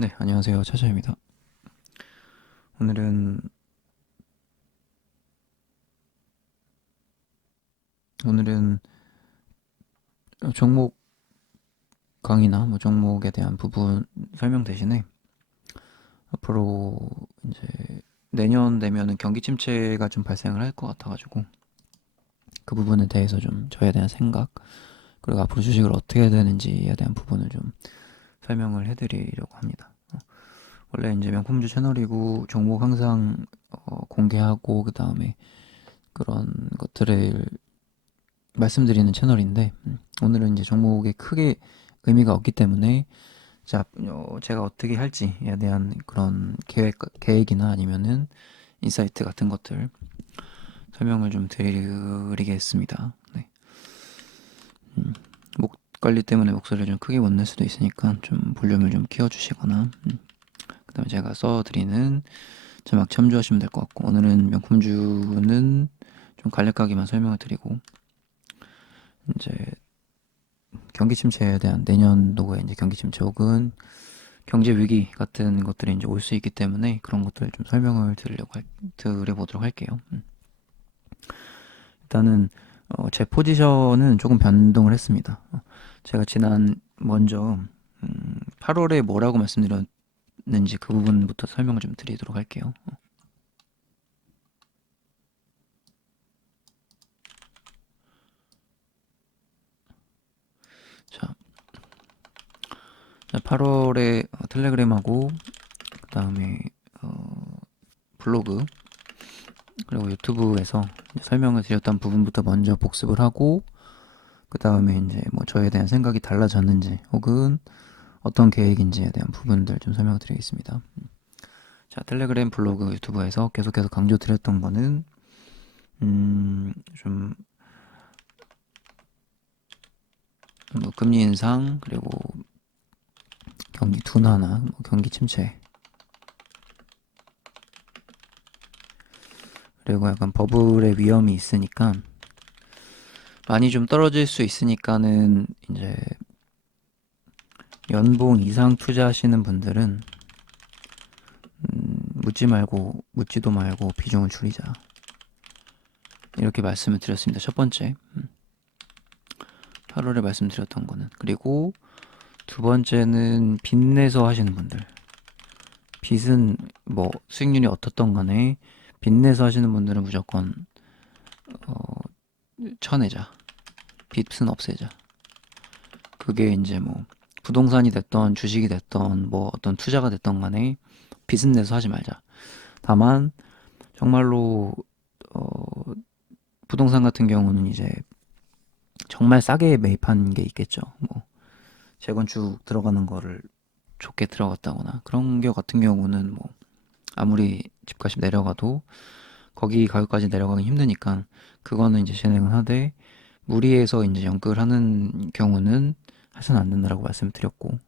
네, 안녕하세요. 차차입니다. 오늘은 오늘은 종목 강의나 뭐 종목에 대한 부분 설명 대신에 앞으로 이제 내년 되면은 경기 침체가 좀 발생을 할 것 같아가지고 그 부분에 대해서 좀 저에 대한 생각 그리고 앞으로 주식을 어떻게 해야 되는지에 대한 부분을 좀 설명을 해드리려고 합니다. 원래 이제 명품주 채널이고 종목 항상 공개하고 그 다음에 그런 것들을 말씀드리는 채널인데 오늘은 이제 종목에 크게 의미가 없기 때문에 제가 어떻게 할지에 대한 그런 계획이나 아니면은 인사이트 같은 것들 설명을 좀 드리겠습니다. 네. 목 관리 때문에 목소리를 좀 크게 못 낼 수도 있으니까 좀 볼륨을 좀 키워주시거나 그다음에 제가 써드리는 자막 참조하시면 될 것 같고 오늘은 명품주는 좀 간략하게만 설명을 드리고 이제 경기 침체에 대한 내년도에 이제 경기 침체 혹은 경제 위기 같은 것들이 이제 올 수 있기 때문에 그런 것들 좀 설명을 드려보도록 할게요. 일단은 제 포지션은 조금 변동을 했습니다. 제가 먼저 8월에 뭐라고 말씀드렸는지 그 부분부터 설명을 좀 드리도록 할게요. 자, 8월에 텔레그램하고 그다음에 블로그 그리고 유튜브에서 설명을 드렸던 부분부터 먼저 복습을 하고 그 다음에 이제 뭐 저에 대한 생각이 달라졌는지 혹은 어떤 계획인지에 대한 부분들 좀 설명을 드리겠습니다. 자, 텔레그램, 블로그, 유튜브에서 계속해서 강조드렸던 거는 좀 뭐 금리 인상 그리고 경기 둔화나 뭐 경기 침체 그리고 약간 버블의 위험이 있으니까 많이 좀 떨어질 수 있으니까는 이제 연봉 이상 투자하시는 분들은 묻지도 말고 비중을 줄이자 이렇게 말씀을 드렸습니다. 첫 번째 8월에 말씀드렸던 거는 그리고 두 번째는 빚내서 하시는 분들 빚은 뭐 수익률이 어떻던 간에 빚내서 하시는 분들은 무조건 어, 쳐내자 빚은 없애자 그게 이제 뭐 부동산이 됐던 주식이 됐던 뭐 어떤 투자가 됐던 간에 빚은 내서 하지 말자 다만 정말로 어, 부동산 같은 경우는 이제 정말 싸게 매입한 게 있겠죠 뭐 재건축 들어가는 거를 좋게 들어갔다거나 그런 게 같은 경우는 뭐 아무리 집값이 내려가도 거기 가격까지 내려가기 힘드니까 그거는 이제 진행을 하되 무리해서 이제 연끌 하는 경우는 해서는 안 된다라고 말씀을 드렸고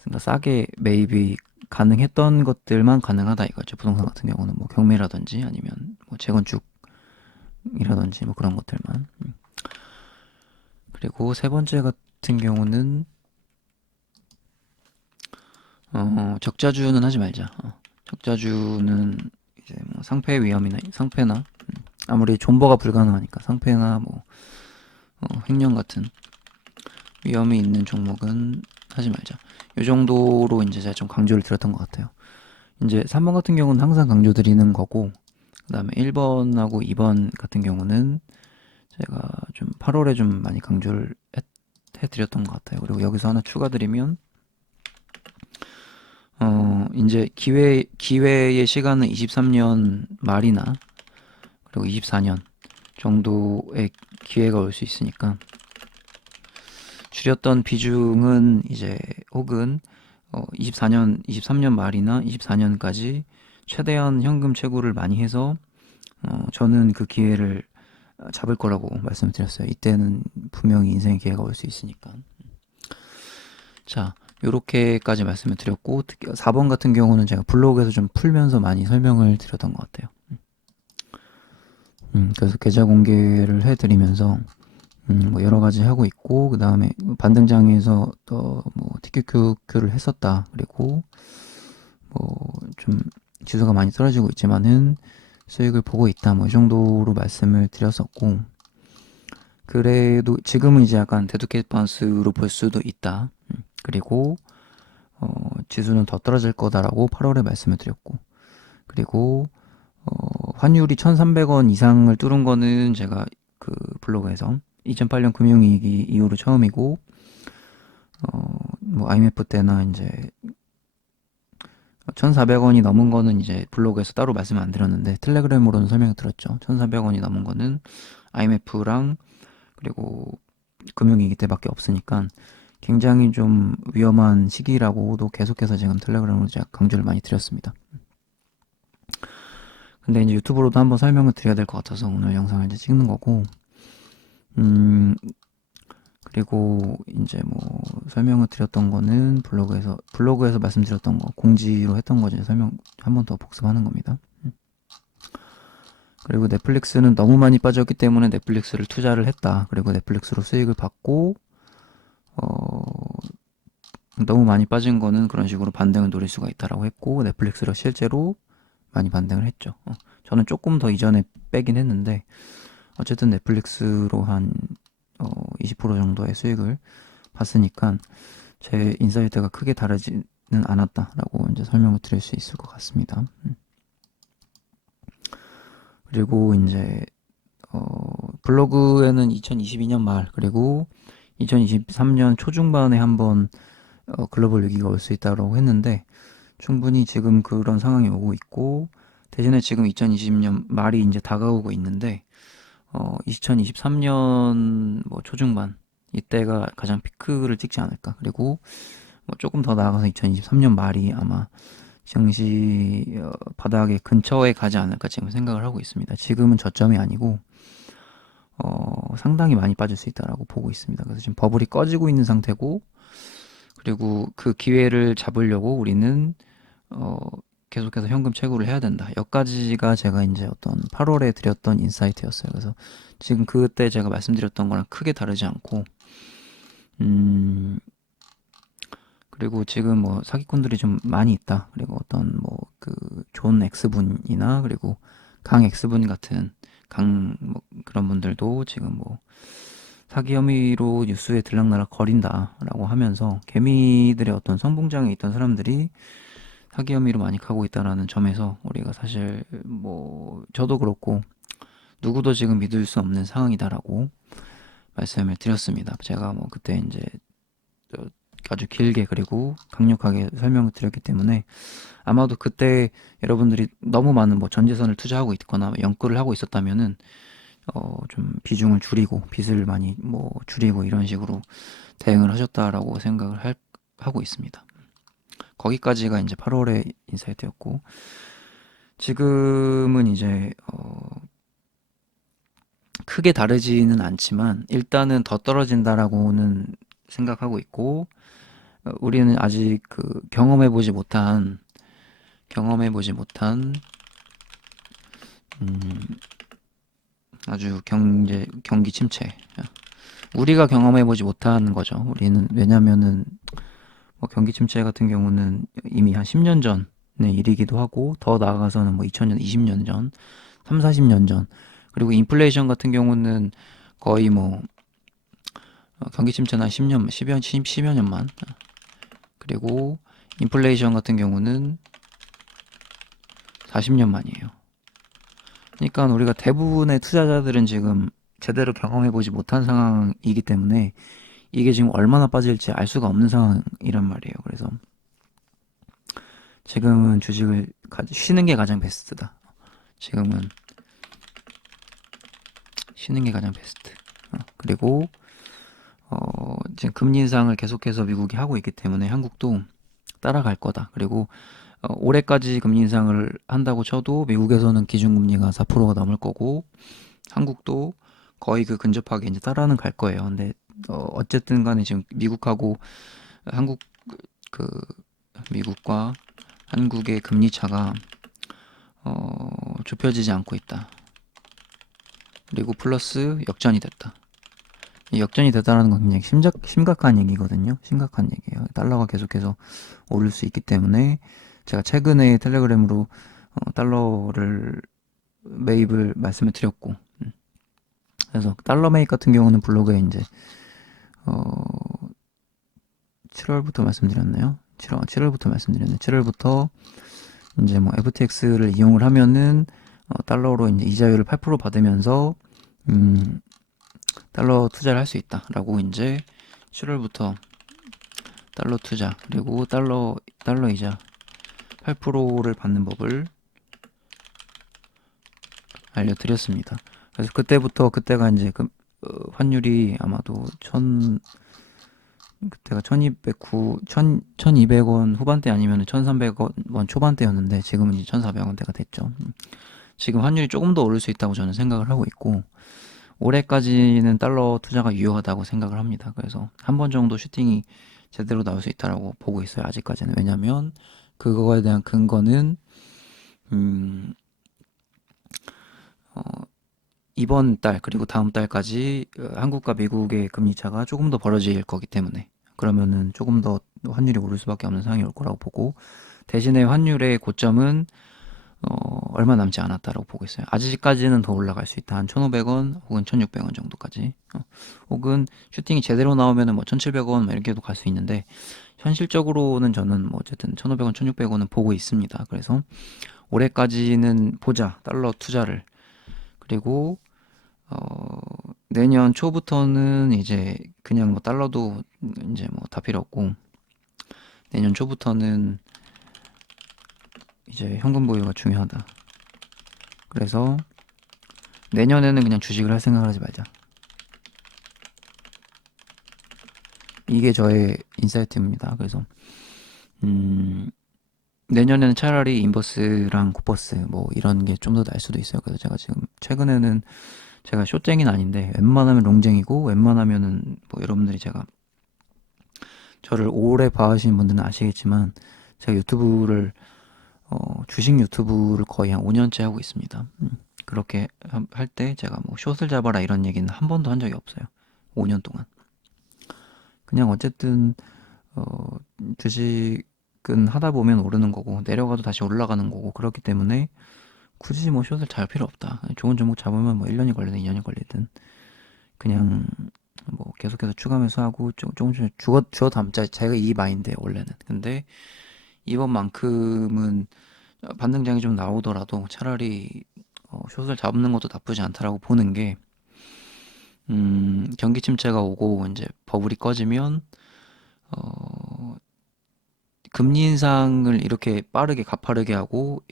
그러니까 싸게 매입이 가능했던 것들만 가능하다 이거죠. 부동산 같은 경우는 뭐 경매라든지 아니면 뭐 재건축이라든지 뭐 그런 것들만 그리고 세 번째 같은 경우는 적자주는 하지 말자. 적자주는 이제 뭐 상패 위험이나 상패나 아무리 존버가 불가능하니까 상패나 뭐 횡령 같은 위험이 있는 종목은 하지 말자. 이 정도로 이제 제가 좀 강조를 드렸던 것 같아요. 이제 3번 같은 경우는 항상 강조 드리는 거고 그 다음에 1번하고 2번 같은 경우는 제가 좀 8월에 좀 많이 강조를 해드렸던 것 같아요. 그리고 여기서 하나 추가드리면 이제 기회의 시간은 23년 말이나 그리고 24년 정도의 기회가 올 수 있으니까 줄였던 비중은 이제 혹은 23년 말이나 24년까지 최대한 현금 채굴을 많이 해서 저는 그 기회를 잡을 거라고 말씀드렸어요. 이때는 분명히 인생의 기회가 올 수 있으니까. 자, 요렇게까지 말씀을 드렸고 특히 4번 같은 경우는 제가 블로그에서 좀 풀면서 많이 설명을 드렸던 것 같아요. 그래서 계좌 공개를 해드리면서 뭐 여러 가지 하고 있고, 그 다음에 반등장에서 또 뭐 TQQQ를 했었다. 그리고 뭐 좀 지수가 많이 떨어지고 있지만은 수익을 보고 있다. 뭐 이 정도로 말씀을 드렸었고, 그래도 지금은 이제 약간 데드캣 바운스로 볼 수도 있다. 그리고 지수는 더 떨어질 거다라고 8월에 말씀을 드렸고, 그리고 환율이 1,300원 이상을 뚫은 거는 제가 그 블로그에서 2008년 금융위기 이후로 처음이고, 뭐 IMF 때나 이제 1,400원이 넘은 거는 이제 블로그에서 따로 말씀 안 드렸는데 텔레그램으로는 설명을 드렸죠. 1,400원이 넘은 거는 IMF랑 그리고 금융위기 때밖에 없으니까 굉장히 좀 위험한 시기라고도 계속해서 지금 텔레그램으로 제가 강조를 많이 드렸습니다. 근데 이제 유튜브로도 한번 설명을 드려야 될 것 같아서 오늘 영상을 이제 찍는 거고, 그리고 이제 뭐 설명을 드렸던 거는 블로그에서 말씀드렸던 거 공지로 했던 거 이제 설명 한 번 더 복습하는 겁니다. 그리고 넷플릭스는 너무 많이 빠졌기 때문에 넷플릭스를 투자를 했다. 그리고 넷플릭스로 수익을 받고 너무 많이 빠진 거는 그런 식으로 반등을 노릴 수가 있다라고 했고, 넷플릭스로 실제로 많이 반등을 했죠. 저는 조금 더 이전에 빼긴 했는데 어쨌든 넷플릭스로 한 20% 정도의 수익을 봤으니까 제 인사이트가 크게 다르지는 않았다라고 이제 설명을 드릴 수 있을 것 같습니다. 그리고 이제 블로그에는 2022년 말 그리고 2023년 초중반에 한번 글로벌 위기가 올 수 있다고 했는데 충분히 지금 그런 상황이 오고 있고, 대신에 지금 2020년 말이 이제 다가오고 있는데 2023년 뭐 초중반 이때가 가장 피크를 찍지 않을까. 그리고 뭐 조금 더 나아가서 2023년 말이 아마 증시 바닥의 근처에 가지 않을까 지금 생각을 하고 있습니다. 지금은 저점이 아니고 상당히 많이 빠질 수 있다라고 보고 있습니다. 그래서 지금 버블이 꺼지고 있는 상태고, 그리고 그 기회를 잡으려고 우리는 어, 계속해서 현금 채굴을 해야 된다. 여기까지가 제가 이제 어떤 8월에 드렸던 인사이트였어요. 그래서 지금 그때 제가 말씀드렸던 거랑 크게 다르지 않고, 음, 그리고 지금 뭐 사기꾼들이 좀 많이 있다. 그리고 어떤 뭐 그 존 X분이나 그리고 강 X분 같은 강 뭐 그런 분들도 지금 뭐 사기 혐의로 뉴스에 들락날락 거린다라고 하면서 개미들의 어떤 선봉장에 있던 사람들이 사기 혐의로 많이 가고 있다라는 점에서 우리가 사실 뭐 저도 그렇고 누구도 지금 믿을 수 없는 상황이다라고 말씀을 드렸습니다. 제가 뭐 그때 이제 아주 길게 그리고 강력하게 설명을 드렸기 때문에 아마도 그때 여러분들이 너무 많은 뭐 전재산을 투자하고 있거나 연끌을 하고 있었다면은 좀 비중을 줄이고 빚을 많이 뭐 줄이고 이런 식으로 대응을 하셨다라고 생각을 하고 있습니다. 거기까지가 이제 8월의 인사이트였고, 지금은 이제 크게 다르지는 않지만 일단은 더 떨어진다라고는 생각하고 있고, 우리는 아직 그 경험해보지 못한 음, 아주 경기 침체, 우리가 경험해보지 못한 거죠. 우리는 왜냐면은 뭐 경기 침체 같은 경우는 이미 한 10년 전의 일이기도 하고, 더 나아가서는 뭐 2000년, 20년 전, 3, 40년 전, 그리고 인플레이션 같은 경우는 거의 뭐 경기 침체는 한 10년, 10여 년만, 그리고 인플레이션 같은 경우는 40년 만이에요. 그러니까 우리가 대부분의 투자자들은 지금 제대로 경험해보지 못한 상황이기 때문에 이게 지금 얼마나 빠질지 알 수가 없는 상황이란 말이에요. 그래서 지금은 주식을 쉬는 게 가장 베스트다. 지금은 쉬는 게 가장 베스트. 그리고 지금 금리 인상을 계속해서 미국이 하고 있기 때문에 한국도 따라갈 거다. 그리고 올해까지 금리 인상을 한다고 쳐도 미국에서는 기준금리가 4%가 넘을 거고 한국도 거의 그 근접하게 이제 따라는 갈 거예요. 근데 어쨌든 간에 지금 미국하고 한국 그 미국과 한국의 금리 차가 좁혀지지 않고 있다. 그리고 플러스 역전이 됐다. 이 역전이 됐다는 건 굉장히 심각한 얘기거든요. 심각한 얘기예요. 달러가 계속해서 오를 수 있기 때문에 제가 최근에 텔레그램으로 달러를 매입을 말씀을 드렸고, 그래서 달러 매입 같은 경우는 블로그에 이제 7월부터 말씀드렸나요? 7월부터 말씀드렸네. 7월부터 이제 뭐 FTX를 이용을 하면은 달러로 이제 이자율을 8% 받으면서 달러 투자를 할 수 있다라고 이제 7월부터 달러 투자 그리고 달러 이자 8%를 받는 법을 알려드렸습니다. 그래서 그때가 이제 환율이 아마도 그때가 1200원 후반대 아니면 1300원 초반대였는데 지금은 이제 1400원대가 됐죠. 지금 환율이 조금 더 오를 수 있다고 저는 생각을 하고 있고 올해까지는 달러 투자가 유효하다고 생각을 합니다. 그래서 한 번 정도 슈팅이 제대로 나올 수 있다라고 보고 있어요. 아직까지는. 왜냐면 그거에 대한 근거는 음, 어, 이번 달 그리고 다음 달까지 한국과 미국의 금리 차가 조금 더 벌어질 거기 때문에 그러면은 조금 더 환율이 오를 수밖에 없는 상황이 올 거라고 보고 대신에 환율의 고점은 얼마 남지 않았다라고 보고 있어요. 아직까지는 더 올라갈 수 있다. 한 1,500원 혹은 1,600원 정도까지. 혹은 슈팅이 제대로 나오면은 뭐 1,700원 이렇게도 갈 수 있는데 현실적으로는 저는 뭐 어쨌든 1,500원, 1,600원은 보고 있습니다. 그래서 올해까지는 보자. 달러 투자를. 그리고 내년 초부터는 이제 그냥 뭐 달러도 이제 뭐 다 필요 없고 내년 초부터는 이제 현금 보유가 중요하다. 그래서 내년에는 그냥 주식을 할 생각을 하지 말자. 이게 저의 인사이트입니다. 그래서 내년에는 차라리 인버스랑 코퍼스 뭐 이런 게 좀 더 날 수도 있어요. 그래서 제가 지금 최근에는 제가 숏쟁이는 아닌데 웬만하면 롱쟁이고 웬만하면은 뭐 여러분들이 제가 저를 오래 봐주신 분들은 아시겠지만 제가 주식 유튜브를 거의 한 5년째 하고 있습니다. 그렇게 할 때 제가 뭐 숏을 잡아라 이런 얘기는 한 번도 한 적이 없어요. 5년 동안. 그냥 어쨌든 어, 주식은 하다 보면 오르는 거고 내려가도 다시 올라가는 거고 그렇기 때문에 굳이 뭐 숏을 잘 필요 없다. 좋은 종목 잡으면 뭐 1년이 걸리든 2년이 걸리든 그냥 뭐 계속해서 추가 매수하고 조금씩 주워 담자. 제가 이 마인드에 원래는. 근데 이번만큼은 반등장이 좀 나오더라도 차라리 숏을 잡는 것도 나쁘지 않다라고 보는 게 경기 침체가 오고 이제 버블이 꺼지면 어, 금리 인상을 이렇게 빠르게 가파르게 하고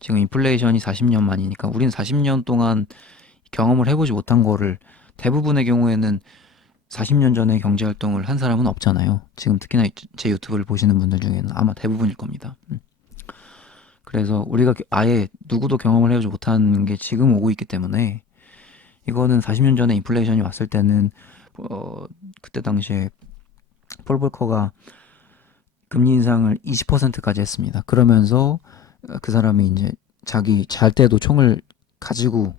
지금 인플레이션이 40년 만이니까 우리는 40년 동안 경험을 해보지 못한 거를 대부분의 경우에는 40년 전에 경제 활동을 한 사람은 없잖아요. 지금 특히나 제 유튜브를 보시는 분들 중에는 아마 대부분일 겁니다. 그래서 우리가 아예 누구도 경험을 해보지 못한 게 지금 오고 있기 때문에 이거는 40년 전에 인플레이션이 왔을 때는 어, 그때 당시에 폴 볼커가 금리 인상을 20%까지 했습니다. 그러면서 그 사람이 이제 자기 잘 때도 총을 가지고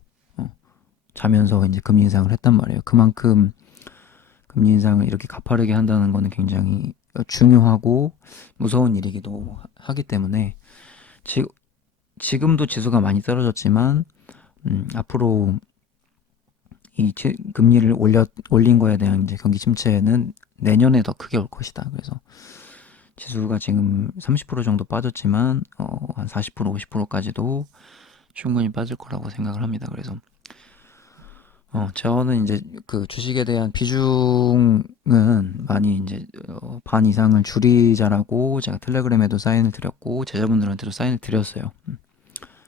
자면서 이제 금리 인상을 했단 말이에요. 그만큼 금리 인상을 이렇게 가파르게 한다는 거는 굉장히 중요하고 무서운 일이기도 하기 때문에 지, 지금도 지수가 많이 떨어졌지만 앞으로 금리를 올린 거에 대한 이제 경기 침체는 내년에 더 크게 올 것이다. 그래서 지수가 지금 30% 정도 빠졌지만 한 40%, 50%까지도 충분히 빠질 거라고 생각을 합니다. 그래서 저는 이제 그 주식에 대한 비중은 많이 이제 반 이상을 줄이자라고 제가 텔레그램에도 사인을 드렸고 제자분들한테도 사인을 드렸어요.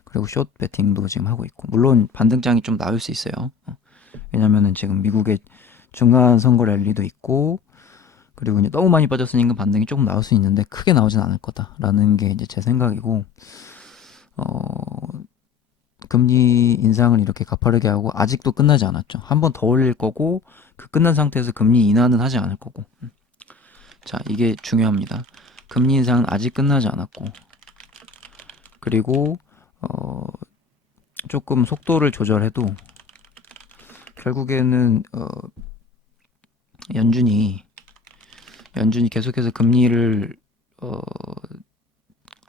그리고 숏 배팅도 지금 하고 있고 물론 반등장이 좀 나올 수 있어요. 왜냐면은 지금 미국의 중간 선거 랠리도 있고 그리고 이제 너무 많이 빠졌으니까 반등이 조금 나올 수 있는데 크게 나오진 않을 거다라는 게 이제 제 생각이고 어, 금리 인상을 이렇게 가파르게 하고 아직도 끝나지 않았죠. 한 번 더 올릴 거고 그 끝난 상태에서 금리 인하는 하지 않을 거고. 자, 이게 중요합니다. 금리 인상은 아직 끝나지 않았고 그리고 어, 조금 속도를 조절해도 결국에는 연준이 계속해서 금리를 어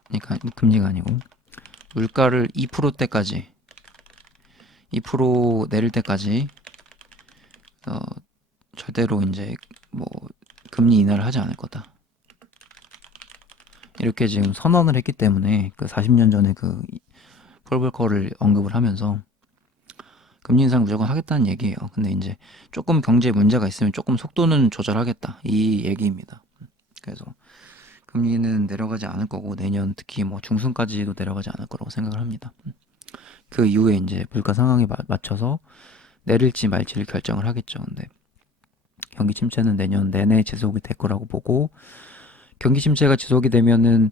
그러니까 금리가 아니고 물가를 2%대까지 2% 내릴 때까지 어 절대로 이제 뭐 금리 인하를 하지 않을 거다. 이렇게 지금 선언을 했기 때문에 그 40년 전에 그 폴 볼커를 언급을 하면서 금리 인상 무조건 하겠다는 얘기예요. 근데 이제 조금 경제에 문제가 있으면 조금 속도는 조절하겠다 이 얘기입니다. 그래서 금리는 내려가지 않을 거고 내년 특히 뭐 중순까지도 내려가지 않을 거라고 생각을 합니다. 그 이후에 이제 물가 상황에 맞춰서 내릴지 말지를 결정을 하겠죠. 근데 경기 침체는 내년 내내 지속이 될 거라고 보고 경기 침체가 지속이 되면은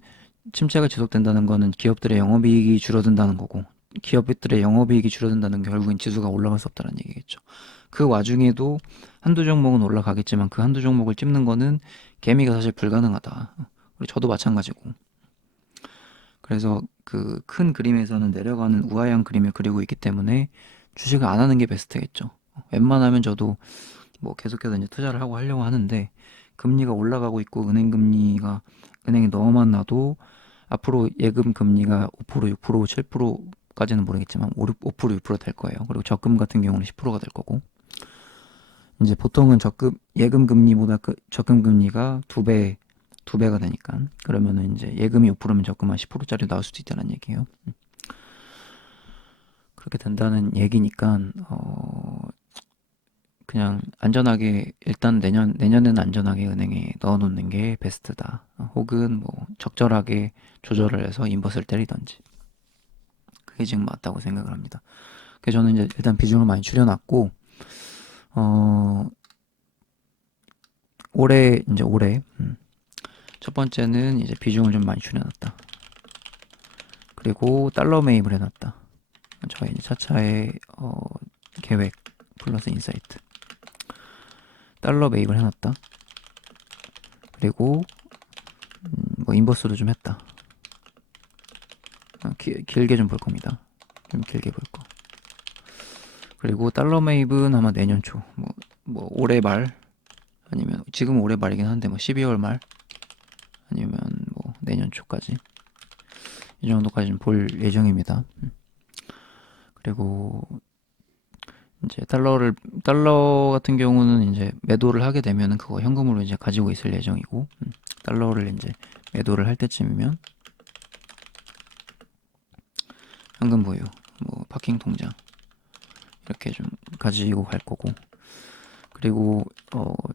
침체가 지속된다는 거는 기업들의 영업이익이 줄어든다는 거고 기업들의 영업이익이 줄어든다는 게 결국엔 지수가 올라갈 수 없다는 얘기겠죠. 그 와중에도 한두 종목은 올라가겠지만 그 한두 종목을 찝는 거는 개미가 사실 불가능하다. 우리 저도 마찬가지고. 그래서 그 큰 그림에서는 내려가는 우아한 그림을 그리고 있기 때문에 주식을 안 하는 게 베스트겠죠. 웬만하면 저도 뭐 계속해서 이제 투자를 하고 하려고 하는데 금리가 올라가고 있고 은행이 너무만 놔도 앞으로 예금 금리가 5%, 6%, 7%까지는 모르겠지만 5%, 6%될 거예요. 그리고 적금 같은 경우는 10%가 될 거고 이제 보통은 예금 금리보다 적금 금리가 두 배가 되니까 그러면은 이제 예금이 5%면 적금 한 10%짜리 나올 수도 있다는 얘기예요. 그렇게 된다는 얘기니까 그냥 안전하게 일단 내년에는 안전하게 은행에 넣어놓는 게 베스트다. 혹은 뭐 적절하게 조절을 해서 인버스를 때리던지 그게 지금 맞다고 생각을 합니다. 그래서 저는 이제 일단 비중을 많이 줄여놨고 어 올해 첫 번째는 이제 비중을 좀 많이 줄여놨다. 그리고 달러 매입을 해놨다. 저의 이제 차차의 계획 플러스 인사이트 달러 매입을 해놨다. 그리고 뭐 인버스도 좀 했다. 길게 좀 볼 겁니다. 좀 길게 볼 거. 그리고 달러 매입은 아마 내년 초, 뭐 올해 말 아니면 지금 올해 말이긴 한데 뭐 12월 말 아니면 뭐 내년 초까지 이 정도까지는 볼 예정입니다. 그리고 이제 달러 같은 경우는 이제 매도를 하게 되면은 그거 현금으로 이제 가지고 있을 예정이고 달러를 이제 매도를 할 때쯤이면 현금 보유, 뭐 파킹 통장 이렇게 좀 가지고 갈 거고 그리고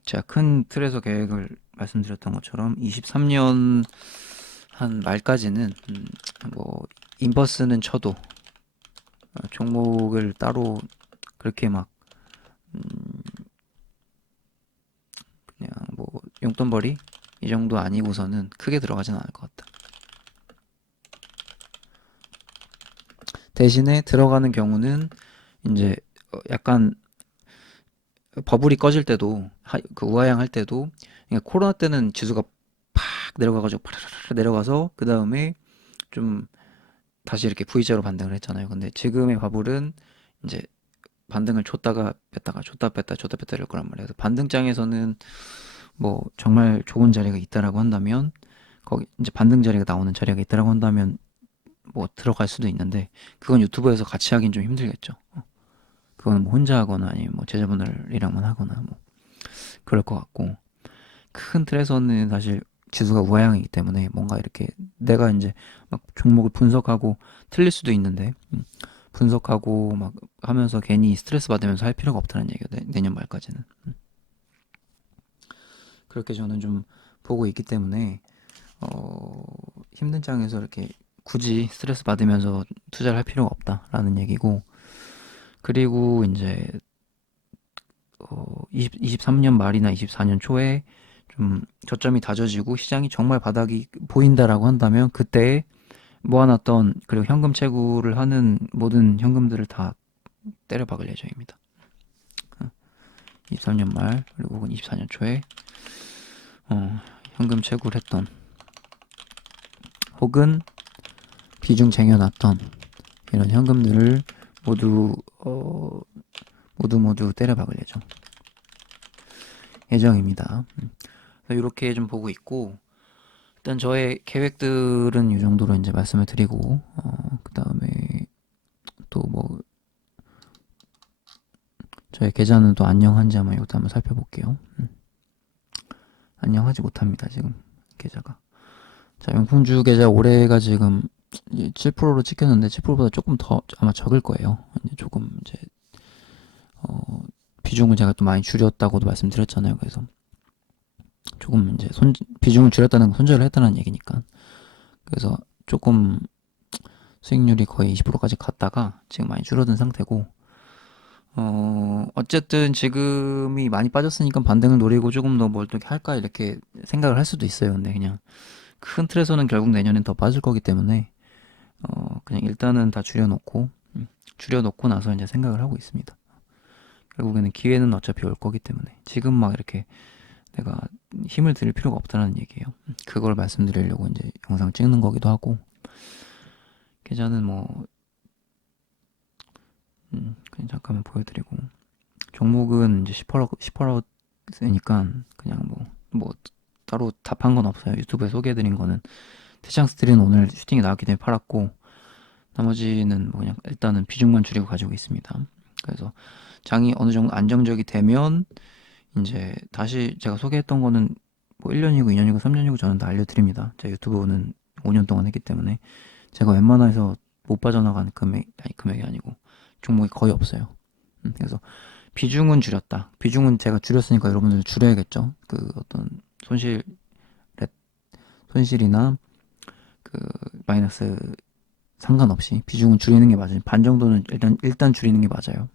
제가 큰 틀에서 계획을 말씀드렸던 것처럼 23년 한 말까지는 뭐 인버스는 쳐도 종목을 따로 그렇게 막 그냥 뭐 용돈벌이 이 정도 아니고서는 크게 들어가진 않을 것 같다. 대신에 들어가는 경우는 이제 약간 버블이 꺼질 때도 그 우하향 할 때도 그러니까 코로나 때는 지수가 팍 내려가가지고 파라라라 내려가서 그 다음에 좀 다시 이렇게 V자로 반등을 했잖아요. 근데 지금의 바블은 이제 반등을 줬다가 뺐다가 줬다 뺐다 줬다 뺐다 이럴 거란 말이에요. 그래서 반등장에서는 뭐 정말 좋은 자리가 있다라고 한다면 거기 이제 반등 자리가 나오는 자리가 있다라고 한다면 뭐 들어갈 수도 있는데 그건 유튜브에서 같이 하긴 좀 힘들겠죠. 그거는 뭐 혼자 하거나 아니면 뭐 제자분들이랑만 하거나 뭐 그럴 것 같고 큰 틀에서는 사실 지수가 우하향이기 때문에 뭔가 이렇게 내가 이제 막 종목을 분석하고 틀릴 수도 있는데 분석하고 막 하면서 괜히 스트레스 받으면서 할 필요가 없다는 얘기예요. 내년 말까지는. 그렇게 저는 좀 보고 있기 때문에 힘든 장에서 이렇게 굳이 스트레스 받으면서 투자를 할 필요가 없다라는 얘기고 그리고 이제 23년 말이나 24년 초에 좀 저점이 다져지고 시장이 정말 바닥이 보인다라고 한다면 그때 모아놨던 그리고 현금 채굴을 하는 모든 현금들을 다 때려 박을 예정입니다. 23년 말 그리고 혹은 24년 초에 현금 채굴했던 혹은 비중 쟁여놨던 이런 현금들을 모두 모두 때려박을 예정입니다. 이렇게 좀 보고 있고, 일단 저의 계획들은 이 정도로 이제 말씀을 드리고, 그 다음에 또 뭐, 저의 계좌는 또 안녕한지 이것도 한번 살펴볼게요. 안녕하지 못합니다, 지금, 계좌가. 자, 용품주 계좌 올해가 지금 7%로 찍혔는데, 7%보다 조금 더 아마 적을 거예요. 이제 조금 이제, 비중을 제가 또 많이 줄였다고도 말씀드렸잖아요. 그래서 조금 이제 비중을 줄였다는 건 손절을 했다는 얘기니까. 그래서 조금 수익률이 거의 20%까지 갔다가 지금 많이 줄어든 상태고, 어쨌든 지금이 많이 빠졌으니까 반등을 노리고 조금 더 뭘 또 할까 이렇게 생각을 할 수도 있어요. 근데 그냥 큰 틀에서는 결국 내년엔 더 빠질 거기 때문에, 그냥 일단은 다 줄여놓고 나서 이제 생각을 하고 있습니다. 결국에는 기회는 어차피 올 거기 때문에 지금 막 이렇게 내가 힘을 들일 필요가 없다는 얘기예요. 그걸 말씀드리려고 이제 영상 찍는 거기도 하고, 계좌는 뭐, 그냥 잠깐만 보여드리고, 종목은 이제 10%니까 그냥 뭐 따로 답한 건 없어요. 유튜브에 소개해드린 거는 태창스트리는 오늘 슈팅이 나왔기 때문에 팔았고, 나머지는 뭐 그냥 일단은 비중만 줄이고 가지고 있습니다. 그래서 장이 어느 정도 안정적이 되면 이제 다시 제가 소개했던 거는 뭐 1년이고 2년이고 3년이고 저는 다 알려드립니다. 제 유튜브는 5년 동안 했기 때문에 제가 웬만해서 못 빠져나간 금액이 아니고 종목이 거의 없어요. 그래서 비중은 줄였다. 비중은 제가 줄였으니까 여러분들 줄여야겠죠. 그 어떤 손실, 손실이나 그 마이너스 상관없이 비중은 줄이는 게 맞아요. 반 정도는 일단 줄이는 게 맞아요.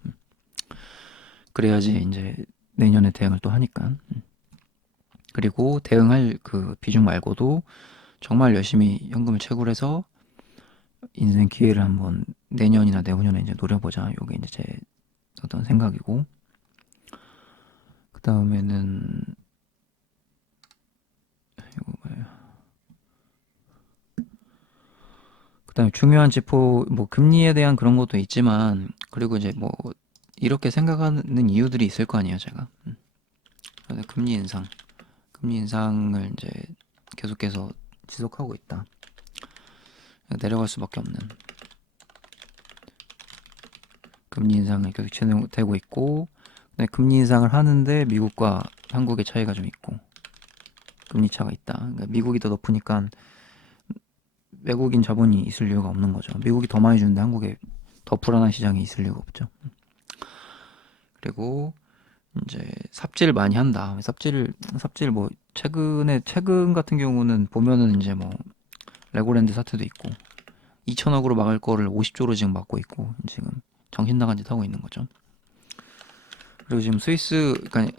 그래야지 이제 내년에 대응을 또 하니까. 그리고 대응할 그 비중 말고도 정말 열심히 현금을 채굴해서 인생 기회를 한번 내년이나 내후년에 이제 노려보자. 요게 이제 제 어떤 생각이고, 그 다음에는 이거 뭐예요? 그 다음에 중요한 지표, 뭐 금리에 대한 그런 것도 있지만, 그리고 이제 뭐 이렇게 생각하는 이유들이 있을 거 아니에요, 제가. 그래서 금리 인상을 이제 계속해서 지속하고 있다. 내려갈 수밖에 없는 금리 인상을 계속 진행되고 있고, 금리 인상을 하는데 미국과 한국의 차이가 좀 있고, 금리 차가 있다. 그러니까 미국이 더 높으니까 외국인 자본이 있을 이유가 없는 거죠. 미국이 더 많이 주는데 한국에 더 불안한 시장이 있을 이유가 없죠. 그리고 이제 삽질 많이 한다. 삽질 뭐 최근 같은 경우는 보면은 이제 뭐 레고랜드 사태도 있고 2천억으로 막을 거를 50조로 지금 막고 있고 지금 정신 나간 짓 하고 있는 거죠. 그리고 지금 스위스 그러니까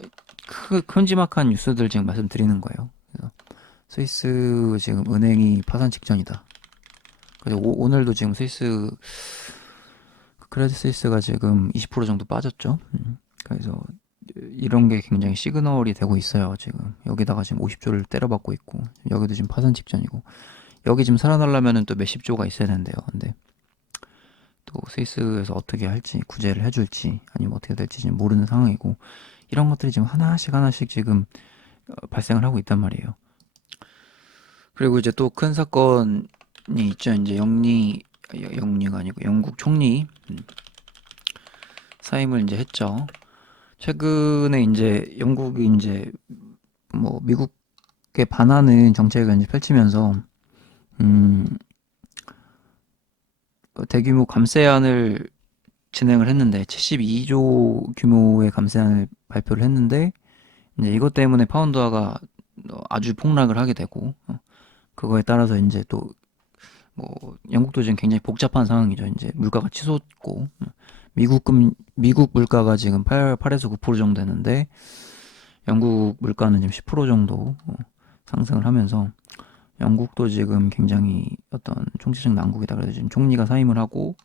큼지막한 뉴스들 지금 말씀드리는 거예요. 그래서 스위스 지금 은행이 파산 직전이다. 그래서 오늘도 지금 크레딧 스위스가 지금 20% 정도 빠졌죠. 그래서 이런 게 굉장히 시그널이 되고 있어요. 지금 여기다가 지금 50조를 때려박고 있고 여기도 지금 파산 직전이고 여기 지금 살아나려면은 또 몇십 조가 있어야 된대요. 근데 또 스위스에서 어떻게 할지 구제를 해줄지 아니면 어떻게 될지 지금 모르는 상황이고 이런 것들이 지금 하나씩 지금 발생을 하고 있단 말이에요. 그리고 이제 또 큰 사건이 있죠. 이제 영리가 아니고 영국 총리 사임을 이제 했죠. 최근에 이제 영국이 이제 뭐 미국에 반하는 정책을 이제 펼치면서 음, 대규모 감세안을 진행을 했는데 72조 규모의 감세안을 발표를 했는데 이제 이것 때문에 파운드화가 아주 폭락을 하게 되고 그거에 따라서 이제 또 뭐 영국도 지금 굉장히 복잡한 상황이죠. 이제 물가가 치솟고 미국 물가가 지금 8에서 9% 정도 되는데 영국 물가는 지금 10% 정도 상승을 하면서 영국도 지금 굉장히 어떤 총체적 난국이다. 그래서 지금 총리가 사임을 하고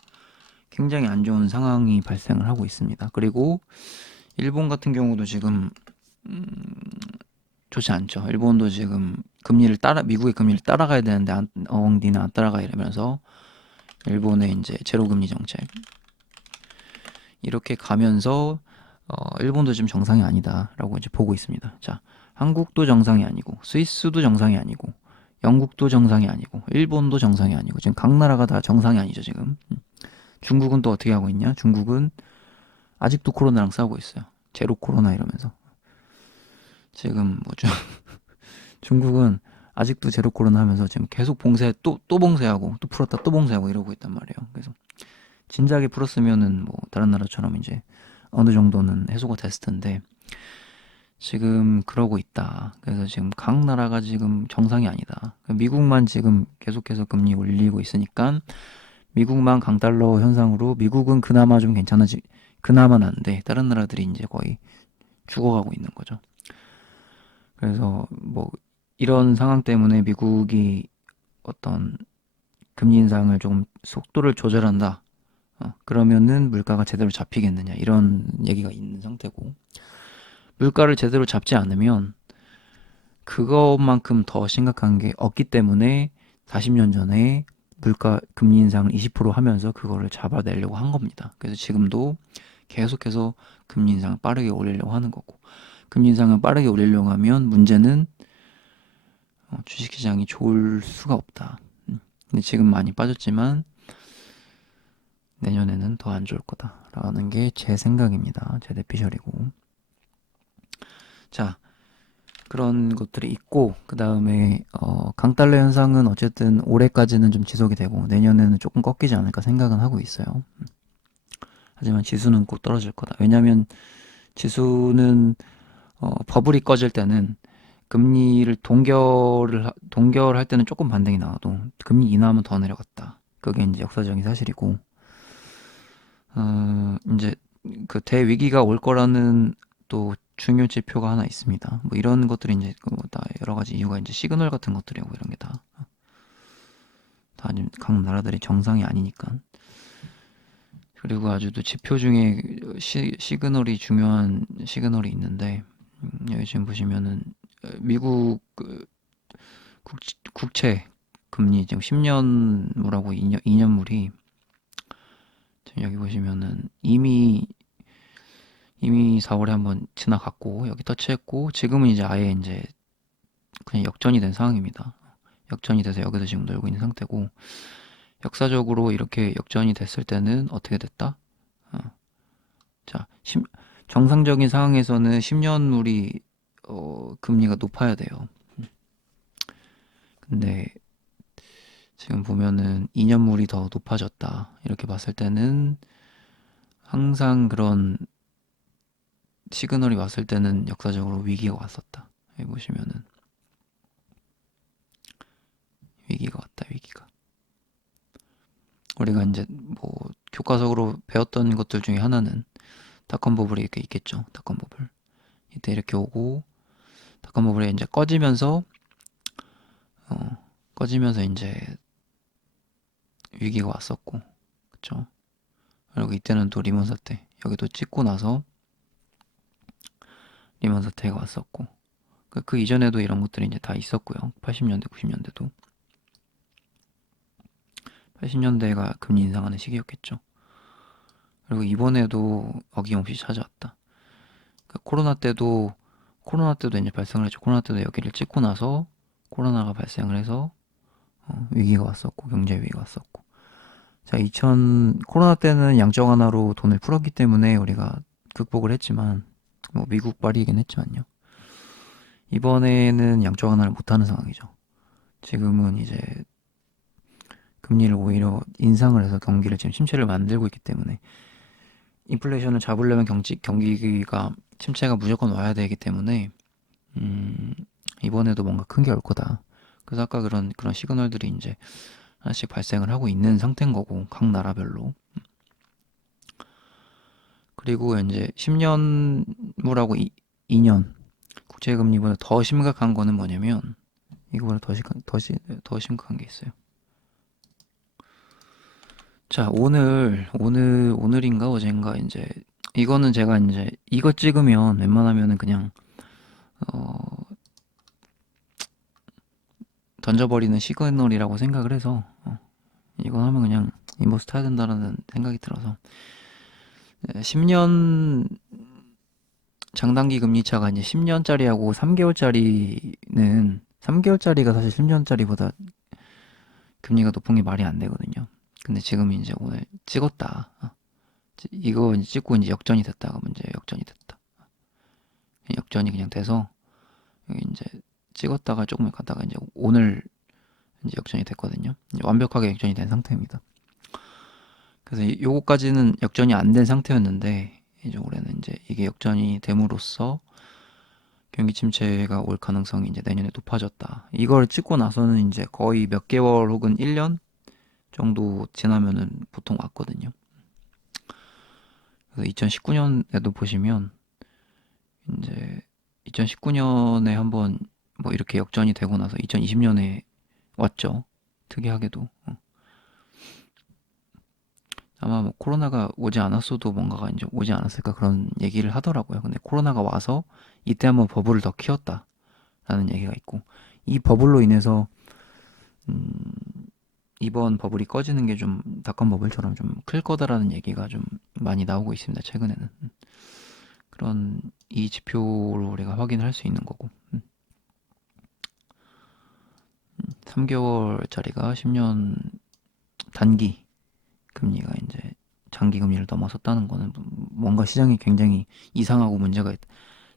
굉장히 안 좋은 상황이 발생을 하고 있습니다. 그리고 일본 같은 경우도 지금 좋지 않죠. 일본도 지금 미국의 금리를 따라가야 되는데 니는 안 따라가 이러면서 일본의 이제 제로금리 정책 이렇게 가면서 일본도 지금 정상이 아니다라고 이제 보고 있습니다. 자, 한국도 정상이 아니고, 스위스도 정상이 아니고, 영국도 정상이 아니고, 일본도 정상이 아니고, 지금 각 나라가 다 정상이 아니죠, 지금. 중국은 또 어떻게 하고 있냐? 중국은 아직도 코로나랑 싸우고 있어요. 제로 코로나 이러면서. 지금 뭐죠? 중국은 아직도 제로 코로나 하면서 지금 계속 봉쇄, 또 봉쇄하고, 또 풀었다 또 봉쇄하고 이러고 있단 말이에요. 그래서 진작에 풀었으면은 뭐 다른 나라처럼 이제 어느 정도는 해소가 됐을 텐데, 지금 그러고 있다. 그래서 지금 각 나라가 지금 정상이 아니다. 미국만 지금 계속해서 금리 올리고 있으니까 미국만 강달러 현상으로 미국은 그나마 좀 괜찮아지, 그나마 난데 다른 나라들이 이제 거의 죽어가고 있는 거죠. 그래서 뭐 이런 상황 때문에 미국이 어떤 금리 인상을 조금 속도를 조절한다. 그러면은 물가가 제대로 잡히겠느냐 이런 얘기가 있는 상태고, 물가를 제대로 잡지 않으면 그것만큼 더 심각한 게 없기 때문에 40년 전에 물가 금리 인상을 20% 하면서 그거를 잡아내려고 한 겁니다. 그래서 지금도 계속해서 금리 인상을 빠르게 올리려고 하는 거고, 금리 인상을 빠르게 올리려고 하면 문제는 주식시장이 좋을 수가 없다. 근데 지금 많이 빠졌지만 내년에는 더 안 좋을 거다라는 게 제 생각입니다. 제 내피셜이고. 자, 그런 것들이 있고, 그 다음에 강달러 현상은 어쨌든 올해까지는 좀 지속이 되고 내년에는 조금 꺾이지 않을까 생각은 하고 있어요. 하지만 지수는 꼭 떨어질 거다. 왜냐하면 지수는 버블이 꺼질 때는 금리를 동결할 때는 조금 반등이 나와도 금리 인하하면 더 내려갔다. 그게 이제 역사적인 사실이고, 이제 그 대위기가 올 거라는 또 중요 지표가 하나 있습니다. 뭐 이런 것들이 이제 다 여러 가지 이유가 이제 시그널 같은 것들이고 이런 게 다 각 나라들이 정상이 아니니까. 그리고 아주 또 지표 중에 시그널이 중요한 시그널이 있는데, 여기 지금 보시면은 미국 국채 금리 지금 10년물하고 2년물이 지금 여기 보시면은 이미 4월에 한번 지나갔고 여기 터치했고 지금은 이제 아예 이제 그냥 역전이 된 상황입니다. 역전이 돼서 여기서 지금 놀고 있는 상태고, 역사적으로 이렇게 역전이 됐을 때는 어떻게 됐다? 어, 자, 정상적인 상황에서는 10년물이 금리가 높아야 돼요. 근데 지금 보면은 2년물이 더 높아졌다. 이렇게 봤을 때는 항상 그런 시그널이 왔을 때는 역사적으로 위기가 왔었다. 여기 보시면은 위기가 왔다, 위기가. 우리가 이제 뭐 교과서로 배웠던 것들 중에 하나는 닷컴 버블이 이렇게 있겠죠. 닷컴 버블. 이때 이렇게 오고 닷컴 버블이 이제 꺼지면서 이제 위기가 왔었고, 그쵸? 그리고 이때는 또 리먼 사태. 여기도 찍고 나서 리먼 사태가 왔었고, 그 이전에도 이런 것들이 이제 다 있었고요. 80년대, 90년대도. 80년대가 금리 인상하는 시기였겠죠. 그리고 이번에도 어김없이 찾아왔다. 코로나 때도 이제 발생을 했죠. 코로나 때도 여기를 찍고 나서 코로나가 발생을 해서 위기가 왔었고, 경제 위기가 왔었고. 자, 코로나 때는 양적 완화로 돈을 풀었기 때문에 우리가 극복을 했지만, 뭐 미국 발이긴 했지만요. 이번에는 양적 완화를 못하는 상황이죠. 지금은 이제 금리를 오히려 인상을 해서 경기를 지금 침체를 만들고 있기 때문에, 인플레이션을 잡으려면 경기가 침체가 무조건 와야 되기 때문에 이번에도 뭔가 큰 게 올 거다. 그래서 아까 그런 시그널들이 이제 하나씩 발생을 하고 있는 상태인 거고, 각 나라별로. 그리고 이제 10년물하고 2년 국제금리보다 더 심각한 거는 뭐냐면, 이거보다 더 심각한 게 있어요. 자, 오늘인가 어젠가 이제 이거는 제가 이제 이거 찍으면 웬만하면은 그냥 어, 던져버리는 시그널이라고 생각을 해서 이거 하면 그냥 인버스 타야 된다라는 생각이 들어서 10년 장단기 금리차가 이제 10년짜리하고 3개월짜리는 3개월짜리가 사실 10년짜리보다 금리가 높은 게 말이 안 되거든요. 근데 지금 이제 오늘 찍었다. 이거 이제 찍고 이제 역전이 됐다가 문제 역전이 됐다. 역전이 그냥 돼서 여기 이제 찍었다가 조금 가다가 이제 오늘 이제 역전이 됐거든요. 이제 완벽하게 역전이 된 상태입니다. 그래서 요거까지는 역전이 안 된 상태였는데 이제 올해는 이제 이게 역전이 됨으로써 경기 침체가 올 가능성이 이제 내년에 높아졌다. 이걸 찍고 나서는 이제 거의 몇 개월 혹은 1년 정도 지나면은 보통 왔거든요. 그래서 2019년에도 보시면 이제 2019년에 한번 뭐 이렇게 역전이 되고 나서 2020년에 왔죠. 특이하게도. 아마 뭐 코로나가 오지 않았어도 뭔가가 이제 오지 않았을까 그런 얘기를 하더라고요. 근데 코로나가 와서 이때 한번 버블을 더 키웠다라는 얘기가 있고 이 버블로 인해서 음, 이번 버블이 꺼지는 게 좀 닷컴 버블처럼 좀 클 거다라는 얘기가 좀 많이 나오고 있습니다. 최근에는 그런 이 지표로 우리가 확인을 할 수 있는 거고 3개월짜리가 10년 단기 금리가 이제 장기 금리를 넘어섰다는 거는 뭔가 시장이 굉장히 이상하고 문제가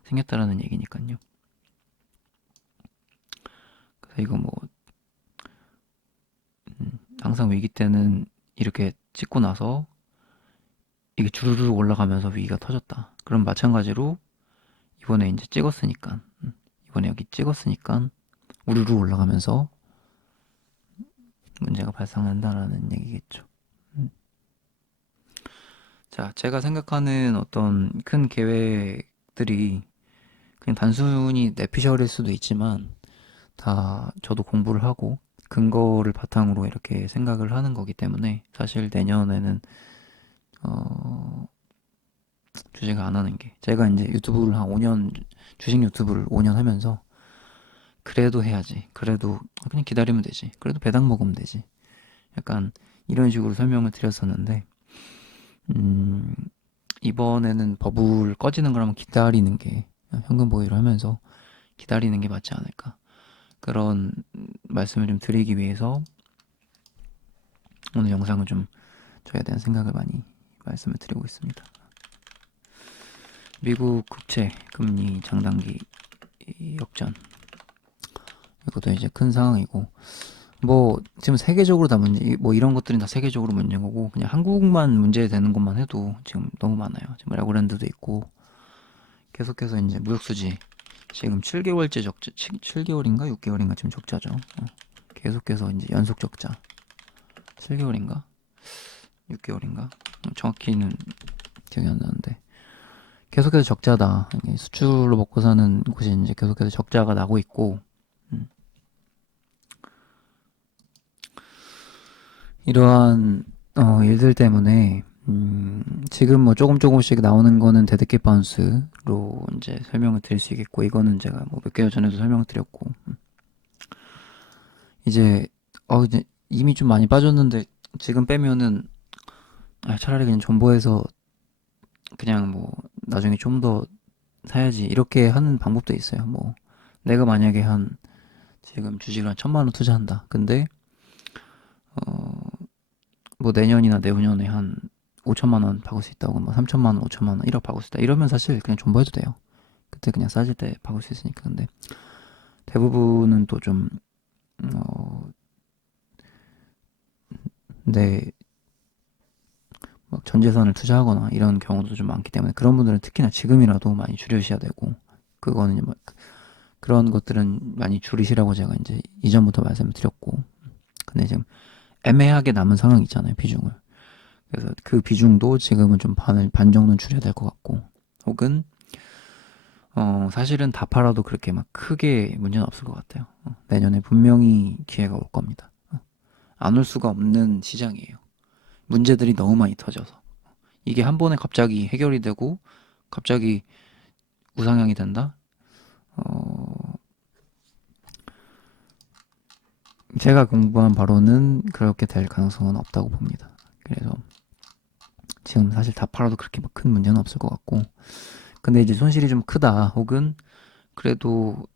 생겼다라는 얘기니까요. 그래서 이거 뭐 항상 위기 때는 이렇게 찍고 나서 이게 주르륵 올라가면서 위기가 터졌다. 그럼 마찬가지로 이번에 이제 찍었으니까 이번에 여기 찍었으니까 우르르 올라가면서 문제가 발생한다라는 얘기겠죠. 자, 제가 생각하는 어떤 큰 계획들이 그냥 단순히 내피셜일 수도 있지만 다 저도 공부를 하고 근거를 바탕으로 이렇게 생각을 하는 거기 때문에 사실 내년에는 주식을 안 하는 게 제가 이제 유튜브를 한 5년 주식 유튜브를 5년 하면서 그래도 해야지 그래도 그냥 기다리면 되지 그래도 배당 먹으면 되지 약간 이런 식으로 설명을 드렸었는데 음, 이번에는 버블 꺼지는 걸 한번 기다리는 게 현금 보유를 하면서 기다리는 게 맞지 않을까 그런 말씀을 좀 드리기 위해서 오늘 영상을 좀 저에 대한 생각을 많이 말씀을 드리고 있습니다. 미국 국채 금리 장단기 역전 이것도 이제 큰 상황이고 뭐 지금 세계적으로 다 문제 뭐 이런 것들은 다 세계적으로 문제인 거고 그냥 한국만 문제되는 것만 해도 지금 너무 많아요. 지금 레고랜드도 있고 계속해서 이제 무역수지 지금 7개월째 적자 7개월인가 6개월인가 지금 적자죠. 계속해서 이제 연속 적자 7개월인가 6개월인가 정확히는 기억이 안 나는데 계속해서 적자다. 수출로 먹고 사는 곳이 이제 계속해서 적자가 나고 있고 이러한 일들 때문에 지금 뭐 조금씩 나오는 거는 데드캣 바운스로 이제 설명을 드릴 수 있겠고 이거는 제가 뭐 몇 개월 전에도 설명을 드렸고 이제 이제 이미 좀 많이 빠졌는데 지금 빼면은 차라리 그냥 존버해서 그냥 뭐 나중에 좀 더 사야지 이렇게 하는 방법도 있어요. 뭐 내가 만약에 한 지금 주식을 한 1,000만 원 투자한다. 근데 뭐 내년이나 내후년에 한 5천만 원 박을 수 있다고 뭐 3천만 원, 5천만 원, 1억 박을 수 있다. 이러면 사실 그냥 존버해도 돼요. 그때 그냥 싸질 때 박을 수 있으니까. 근데 대부분은 또 좀 내 막 전 재산을 투자하거나 이런 경우도 좀 많기 때문에 그런 분들은 특히나 지금이라도 많이 줄이셔야 되고 그거는 뭐 그런 것들은 많이 줄이시라고 제가 이제 이전부터 말씀을 드렸고 근데 지금 애매하게 남은 상황이 있잖아요 비중을 그래서 그 비중도 지금은 좀 반 정도는 줄여야 될 것 같고 혹은 사실은 다 팔아도 그렇게 막 크게 문제는 없을 것 같아요. 내년에 분명히 기회가 올 겁니다. 안 올 수가 없는 시장이에요. 문제들이 너무 많이 터져서 이게 한 번에 갑자기 해결이 되고 갑자기 우상향이 된다? 제가 공부한 바로는 그렇게 될 가능성은 없다고 봅니다. 그래서 지금 사실 다 팔아도 그렇게 막 큰 문제는 없을 것 같고 근데 이제 손실이 좀 크다, 혹은 그래도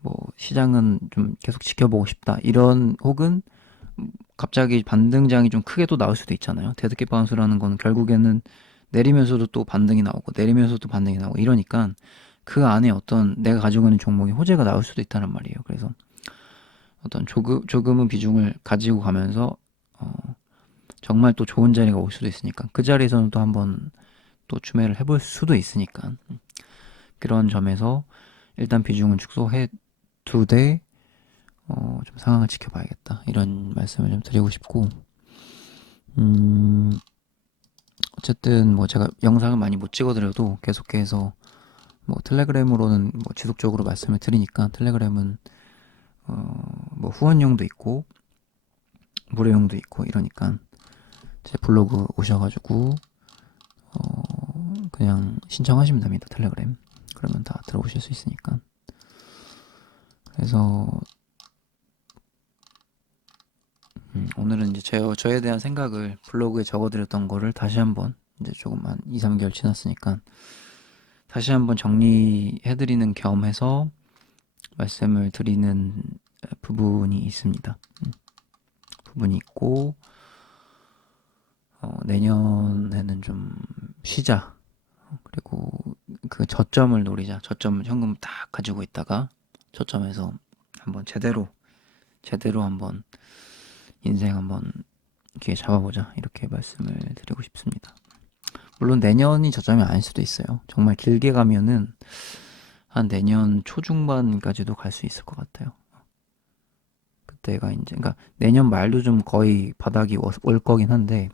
뭐 시장은 좀 계속 지켜보고 싶다, 이런, 혹은 갑자기 반등장이 좀 크게 또 나올 수도 있잖아요. 데드캣 바운스라는 거는 결국에는 내리면서도 또 반등이 나오고 내리면서도 반등이 나오고 이러니까 그 안에 어떤 내가 가지고 있는 종목이 호재가 나올 수도 있다는 말이에요. 그래서 어떤 조금은 비중을 가지고 가면서 어, 정말 또 좋은 자리가 올 수도 있으니까 그 자리에서는 또 한번 또 추매를 해볼 수도 있으니까 그런 점에서 일단 비중은 축소해 두되 좀 상황을 지켜봐야겠다, 이런 말씀을 좀 드리고 싶고, 음, 어쨌든 뭐 제가 영상을 많이 못 찍어드려도 계속해서 뭐 텔레그램으로는 뭐 지속적으로 말씀을 드리니까, 텔레그램은 뭐 후원용도 있고 무료용도 있고 이러니까 제 블로그 오셔가지고 그냥 신청하시면 됩니다. 텔레그램. 그러면 다 들어오실 수 있으니까. 그래서 오늘은 이제 저에 대한 생각을 블로그에 적어드렸던 거를 다시 한번, 이제 조금 한 2, 3개월 지났으니까 다시 한번 정리해드리는 겸해서 말씀을 드리는 부분이 있습니다. 부분이 있고, 내년에는 좀 쉬자. 그리고 그 저점을 노리자. 저점 현금 딱 가지고 있다가 저점에서 한번 제대로 한번 인생 한번 기회 잡아보자, 이렇게 말씀을 드리고 싶습니다. 물론 내년이 저점이 아닐 수도 있어요. 정말 길게 가면은 한 내년 초중반까지도 갈 수 있을 것 같아요. 그때가 이제, 그러니까 내년 말도 좀 거의 바닥이 올 거긴 한데,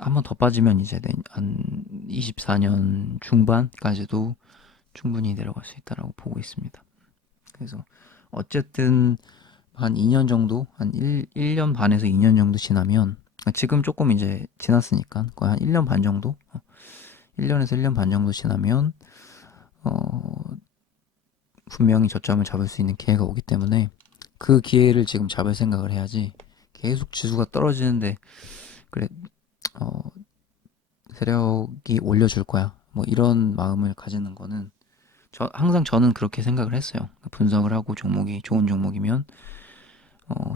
한 번 더 빠지면 이제 한 24년 중반까지도 충분히 내려갈 수 있다라고 보고 있습니다. 그래서 어쨌든 한 2년 정도, 한 1년 반에서 2년 정도 지나면, 지금 조금 이제 지났으니까 거의 한 1년 반 정도, 1년에서 1년 반 정도 지나면 분명히 저점을 잡을 수 있는 기회가 오기 때문에 그 기회를 지금 잡을 생각을 해야지, 계속 지수가 떨어지는데 그래 세력이 올려줄 거야, 뭐 이런 마음을 가지는 거는, 항상 저는 그렇게 생각을 했어요. 분석을 하고 종목이 좋은 종목이면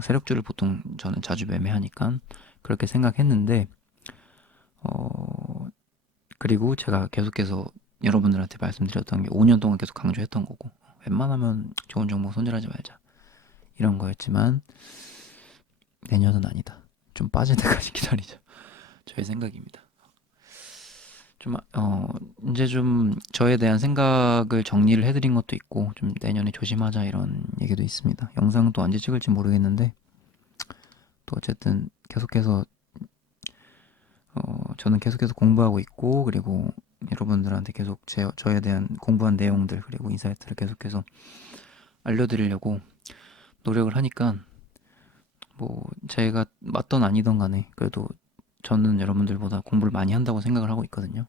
세력주를 보통 저는 자주 매매하니까 그렇게 생각했는데, 어, 그리고 제가 계속해서 여러분들한테 말씀드렸던 게 5년 동안 계속 강조했던 거고, 웬만하면 좋은 종목 손절하지 말자, 이런 거였지만 내년은 아니다. 좀 빠질 때까지 기다리자. 저의 생각입니다. 좀 이제 좀 저에 대한 생각을 정리를 해드린 것도 있고, 좀 내년에 조심하자, 이런 얘기도 있습니다. 영상은 또 언제 찍을지 모르겠는데, 또 어쨌든 계속해서 저는 계속해서 공부하고 있고, 그리고 여러분들한테 계속 저에 대한 공부한 내용들, 그리고 인사이트를 계속해서 알려드리려고 노력을 하니까, 뭐 제가 맞던 아니던 간에 그래도 저는 여러분들보다 공부를 많이 한다고 생각을 하고 있거든요.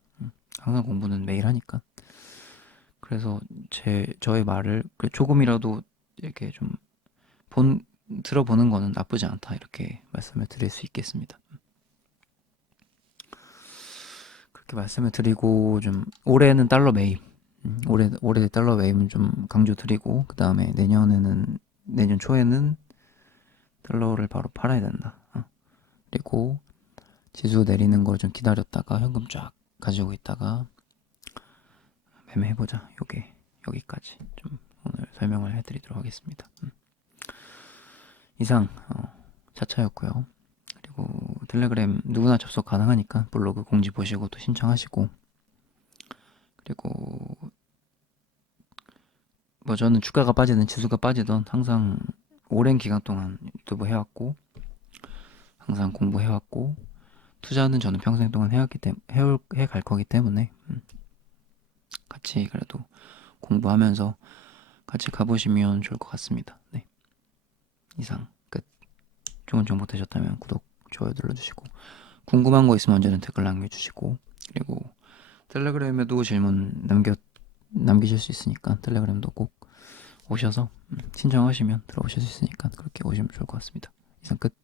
항상 공부는 매일 하니까. 그래서 저의 말을 조금이라도 이렇게 좀 본 들어보는 거는 나쁘지 않다, 이렇게 말씀을 드릴 수 있겠습니다. 그렇게 말씀을 드리고, 좀 올해는 달러 매입, 올해 달러 매입은 좀 강조 드리고, 그 다음에 내년 초에는 달러를 바로 팔아야 된다. 그리고 지수 내리는 걸 좀 기다렸다가 현금 쫙 가지고 있다가 매매해보자, 요게 여기까지 좀 오늘 설명을 해드리도록 하겠습니다. 이상 차차였고요. 그리고 텔레그램 누구나 접속 가능하니까 블로그 공지 보시고 또 신청하시고, 그리고 뭐 저는 주가가 빠지든 지수가 빠지든 항상 오랜 기간 동안 유튜브 해왔고, 항상 공부해왔고, 투자는 저는 평생 동안 해왔기 때문에, 해갈 거기 때문에 같이 그래도 공부하면서 같이 가보시면 좋을 것 같습니다. 네, 이상 끝. 좋은 정보 되셨다면 구독, 좋아요 눌러주시고, 궁금한 거 있으면 언제든 댓글 남겨주시고, 그리고 텔레그램에도 질문 남기실 수 있으니까 텔레그램도 꼭 오셔서 신청하시면 들어오실 수 있으니까 그렇게 오시면 좋을 것 같습니다. 이상 끝.